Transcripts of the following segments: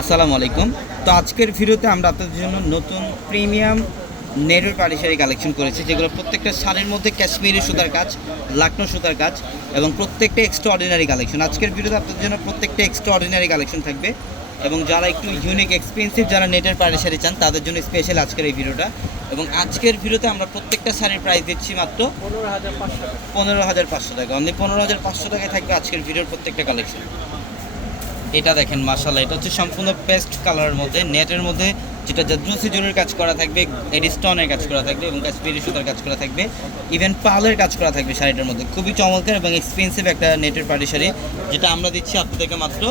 আসসালামু আলাইকুম। তো আজকের ভিডিওতে আমরা আপনাদের জন্য নতুন প্রিমিয়াম নেটের পাটি শাড়ি কালেকশন করেছি, যেগুলো প্রত্যেকটা শাড়ির মধ্যে কাশ্মীরি সুতার কাজ, লাকনো সুতার কাজ এবং প্রত্যেকটা এক্সট্রা অর্ডিনারি কালেকশন। আজকের ভিডিওতে আপনাদের জন্য প্রত্যেকটা এক্সট্রা অর্ডিনারি কালেকশন থাকবে এবং যারা একটু ইউনিক এক্সপেন্সিভ যারা নেটের পাটি শাড়ি চান তাদের জন্য স্পেশাল আজকের এই ভিডিওটা। এবং আজকের ভিডিওতে আমরা প্রত্যেকটা শাড়ির প্রাইস দিচ্ছি মাত্র 15,500 টাকা। অনলি 15,500 টাকায় থাকবে আজকের ভিডিওর প্রত্যেকটা কালেকশন। এটা দেখেন মাশাআল্লাহ, এটা হচ্ছে সম্পূর্ণ পেস্ট কালারের মধ্যে, নেটের মধ্যে যেটা জাদরুসি জরির কাজ করা থাকবে, এডিস্টনের কাজ করা থাকবে এবং কাশ্মীরি সুতার কাজ করা থাকবে, ইভেন পালের কাজ করা থাকবে শাড়িটার মধ্যে। খুবই চমৎকার এবং এক্সপেন্সিভ একটা নেটের পাটি শাড়ি, যেটা আমরা দিচ্ছি আপনাদেরকে মাত্র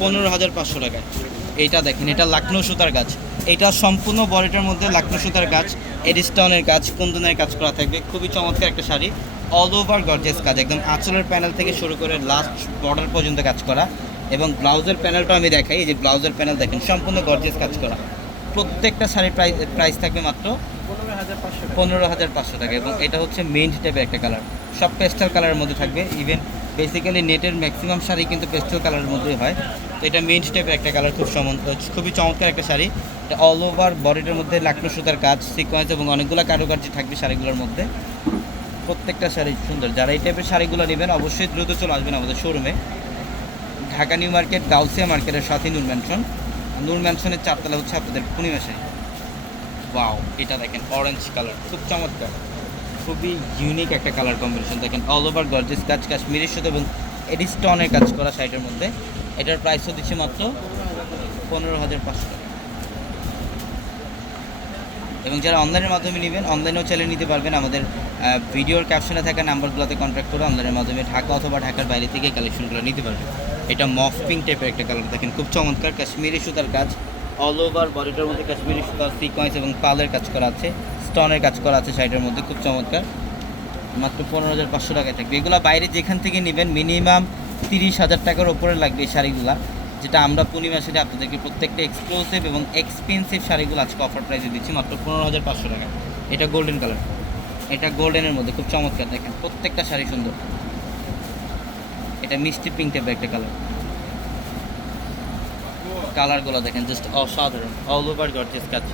15,500 টাকায়। এইটা দেখেন, এটা লাকনো সুতার কাজ, এটা সম্পূর্ণ বডিটার মধ্যে লাকনো সুতার কাজ, এডিস্টনের কাজ, কুন্দনের কাজ করা থাকবে। খুবই চমৎকার একটা শাড়ি, অল ওভার গর্জিয়াস কাজ, একদম আঁচলের প্যানেল থেকে শুরু করে লাস্ট বর্ডার পর্যন্ত কাজ করা। এবং ব্লাউজের প্যানেলটা আমি দেখাই, এই যে ব্লাউজের প্যানেল দেখেন সম্পূর্ণ গর্জিয়াস কাজ করা। প্রত্যেকটা শাড়ির প্রাইস থাকবে মাত্র 15,500 টাকা। এবং এটা হচ্ছে মেইন টাইপের একটা কালার, সব পেস্টাল কালারের মধ্যে থাকবে। ইভেন বেসিক্যালি নেটের ম্যাক্সিমাম শাড়ি কিন্তু পেস্টাল কালারের মধ্যেই হয়, তো এটা মেইন টাইপের একটা কালার, খুবই চমৎকার একটা শাড়ি। এটা অল ওভার বডিটার মধ্যে লাকনো সুতার কাজ, সিকোয়েন্স এবং অনেকগুলো কারুকার্য থাকবে শাড়িগুলোর মধ্যে। প্রত্যেকটা শাড়ি সুন্দর। যারা এই টাইপের শাড়িগুলো নেবেন অবশ্যই দ্রুত চলে আসবেন আমাদের শোরুমে, ঢাকা নিউ মার্কেট, গাউসিয়া মার্কেটের সাথে নূর ম্যানশন। নূর ম্যানশনের 4 তলা হচ্ছে আপনাদের পূর্ণিমা শাড়ি। ওয়াও, এটা দেখেন অরেঞ্জ কালার, খুব চমৎকার, খুবই ইউনিক একটা কালার কম্বিনেশন। দেখেন অল ওভার গর্জিয়াস কাজ, কাশ্মীরি সুতো এবং এডিস্টনের কাজ করা শাড়িটার মধ্যে। এটার প্রাইসও দিচ্ছে মাত্র 15,500 টাকা। এবং যারা অনলাইনের মাধ্যমে নেবেন অনলাইনেও চালিয়ে নিতে পারবেন। আমাদের ভিডিওর ক্যাপশনে থাকা নাম্বারগুলোতে কন্ট্যাক্ট করে অনলাইনের মাধ্যমে ঢাকা অথবা ঢাকার বাইরে থেকে কালেকশনগুলো নিতে পারবেন। এটা মফ পিঙ্ক টাইপের একটা কালার, দেখেন খুব চমৎকার, কাশ্মীরি সুতার কাজ, অল ওভার বডিটার মধ্যে কাশ্মীরি সুতার সিকোয়েন্স এবং পালের কাজ করা আছে, স্টোনের কাজ করা আছে শাড়িটার মধ্যে, খুব চমৎকার। মাত্র 15,500 টাকায় থাকবে। এগুলো বাইরে যেখান থেকে নেবেন মিনিমাম 30,000 টাকার ওপরে লাগবে এই শাড়িগুলো, যেটা আমরা পূর্ণিমা শাড়ি আপনাদেরকে প্রত্যেকটা এক্সক্লুসিভ এবং এক্সপেন্সিভ শাড়িগুলো আজকে অফার প্রাইসে দিচ্ছি মাত্র 15,500 টাকা। এটা গোল্ডেন কালার, এটা গোল্ডেনের মধ্যে খুব চমৎকার, দেখেন প্রত্যেকটা শাড়ি সুন্দর। এটা মিষ্টি পিঙ্ক টাইপের একটা কালার, কালারগুলো দেখেন জাস্ট অসাধারণ, অল ওভার গর্জিয়াস কাজ,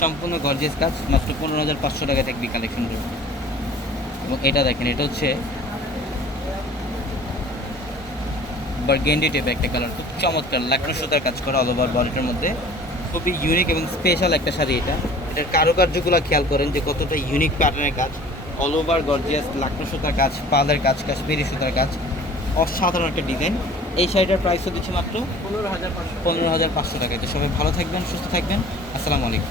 সম্পূর্ণ গর্জিয়াস কাজ। মাত্র 15,500 টাকা থাকবে কালেকশনগুলো। এবং এটা দেখেন, এটা হচ্ছে বার্গেন্ডি টাইপের একটা কালার, খুব চমৎকার, লাকনো সুতার কাজ করা অল ওভার বডিটার মধ্যে। খুবই ইউনিক এবং স্পেশাল একটা শাড়ি এটা। এটার কারুকার্যগুলো খেয়াল করেন যে কতটা ইউনিক প্যাটার্নের কাজ, অল ওভার গর্জিয়াস লাকনো সুতার কাজ, পালের কাজ, কাশ্মীরি সুতার কাজ, অসাধারণ একটা ডিজাইন। এই শাড়িটার প্রাইসও দিচ্ছি মাত্র 15,500 টাকায়। তো সবাই ভালো থাকবেন, সুস্থ থাকবেন। আসসালামু আলাইকুম।